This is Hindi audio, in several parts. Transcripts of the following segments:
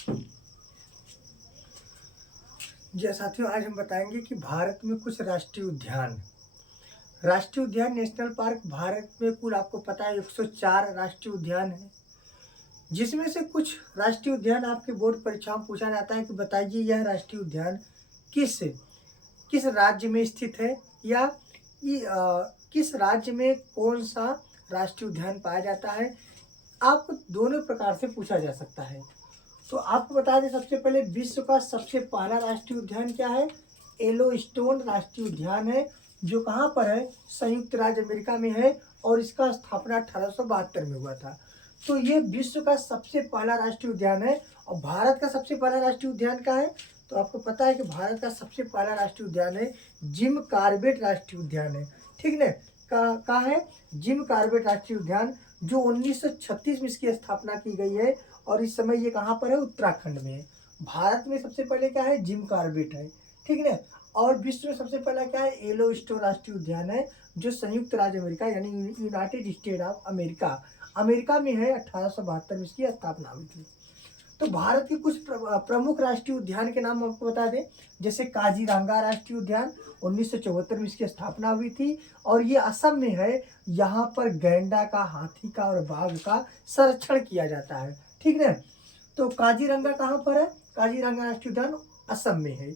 जी साथियों, आज हम बताएंगे कि भारत में कुछ राष्ट्रीय उद्यान नेशनल पार्क भारत में कुल आपको पता है 104 राष्ट्रीय उद्यान है। जिसमें से कुछ राष्ट्रीय उद्यान आपके बोर्ड परीक्षाओं में पूछा जाता है कि बताइए यह राष्ट्रीय उद्यान किस किस राज्य में स्थित है, या किस राज्य में कौन सा राष्ट्रीय उद्यान पाया जाता है। आपको दोनों प्रकार से पूछा जा सकता है। तो आपको बता दें, सबसे पहले विश्व का सबसे पहला राष्ट्रीय उद्यान क्या है? येलोस्टोन राष्ट्रीय उद्यान है, जो कहाँ पर है? संयुक्त राज्य अमेरिका में है, और इसका स्थापना 1872 में हुआ था। तो ये विश्व का सबसे पहला राष्ट्रीय उद्यान है। और भारत का सबसे पहला राष्ट्रीय उद्यान क्या है? तो आपको पता है कि भारत का सबसे पहला राष्ट्रीय उद्यान है जिम कॉर्बेट राष्ट्रीय उद्यान है। ठीक है, का है जिम कॉर्बेट राष्ट्रीय उद्यान, जो 1936 में इसकी स्थापना की गई है, और इस समय ये कहाँ पर है? उत्तराखंड में है। भारत में सबसे पहले क्या है? जिम कॉर्बेट है। ठीक है, और विश्व में सबसे पहला क्या है? येलोस्टोन राष्ट्रीय उद्यान है, जो संयुक्त राज्य अमेरिका यानी यूनाइटेड स्टेट ऑफ अमेरिका में है। 1872 में इसकी स्थापना हुई थी। तो भारत के कुछ प्रमुख राष्ट्रीय उद्यान के नाम आपको बता दें, जैसे काजीरंगा राष्ट्रीय उद्यान 1974 में इसकी स्थापना हुई थी, और ये असम में है। यहाँ पर गैंडा का, हाथी का और बाघ का संरक्षण किया जाता है। ठीक है, तो काजीरंगा कहाँ पर है? काजीरंगा राष्ट्रीय उद्यान असम में है।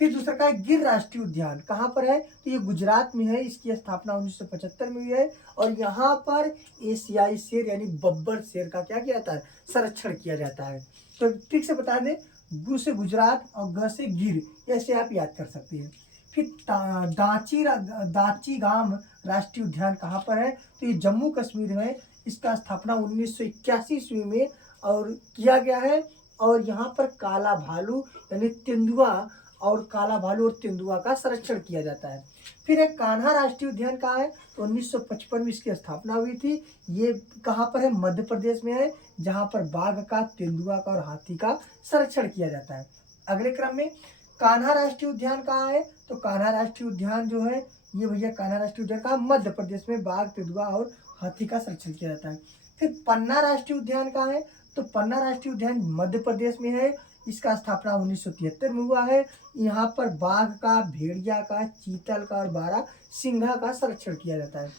फिर दूसरा का है गिर राष्ट्रीय उद्यान, कहाँ पर है? तो ये गुजरात में है। इसकी स्थापना 1975 में हुई है, और यहाँ पर एशियाई शेर यानी बब्बर शेर का क्या किया जाता है? संरक्षण किया जाता है। तो ठीक से बता दें, गु से गुजरात और ग से गिर, ऐसे आप याद कर सकते हैं। फिर दाची गाम राष्ट्रीय उद्यान कहाँ पर है? तो ये जम्मू कश्मीर में। इसका स्थापना 1981 ईस्वी में और किया गया है, और यहाँ पर काला भालू यानी तेंदुआ और तेंदुआ का संरक्षण किया जाता है। फिर एक कान्हा राष्ट्रीय उद्यान कहाँ है? तो 1955 में इसकी स्थापना हुई थी। ये कहाँ पर है? मध्य प्रदेश में है, जहाँ पर बाघ का, तेंदुआ का और हाथी का संरक्षण किया जाता है। अगले क्रम में कान्हा राष्ट्रीय उद्यान कहाँ है? तो कान्हा राष्ट्रीय उद्यान जो है, ये भैया कान्हा राष्ट्रीय उद्यान कहाँ? मध्य प्रदेश में बाघ, तेंदुआ और हाथी का संरक्षण किया जाता है। फिर पन्ना राष्ट्रीय उद्यान कहाँ है? तो पन्ना राष्ट्रीय उद्यान मध्य प्रदेश में है। इसका स्थापना 1973 में हुआ है। यहाँ पर बाघ का, भेड़िया का, चीतल का और बारहसिंघा का संरक्षण किया जाता है।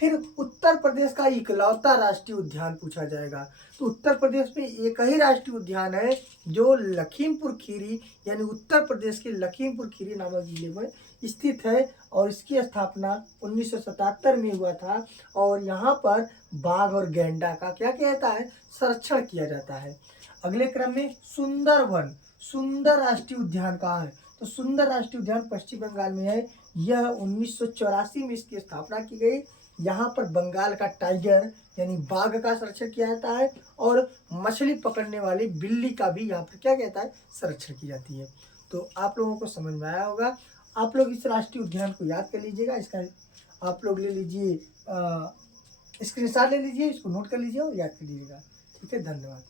फिर उत्तर प्रदेश का इकलौता राष्ट्रीय उद्यान पूछा जाएगा। तो उत्तर प्रदेश में एक ही राष्ट्रीय उद्यान है, जो लखीमपुर खीरी यानी उत्तर प्रदेश के लखीमपुर खीरी नामक जिले में स्थित है, और इसकी स्थापना 1977 में हुआ था। और यहाँ पर बाघ और गैंडा का क्या किया जाता है? संरक्षण किया जाता है। अगले क्रम में सुंदर राष्ट्रीय उद्यान कहाँ है? तो सुंदर राष्ट्रीय उद्यान पश्चिम बंगाल में है। यह 1984 में इसकी स्थापना की गई। यहाँ पर बंगाल का टाइगर यानी बाघ का संरक्षण किया जाता है, और मछली पकड़ने वाली बिल्ली का भी यहाँ पर क्या कहता है? संरक्षण की जाती है। तो आप लोगों को समझ में आया होगा। आप लोग इस राष्ट्रीय उद्यान को याद कर लीजिएगा। इसका आप लोग ले लीजिए, स्क्रीनशॉट ले लीजिए, इसको नोट कर लीजिए और याद कर लीजिएगा। ठीक है, धन्यवाद।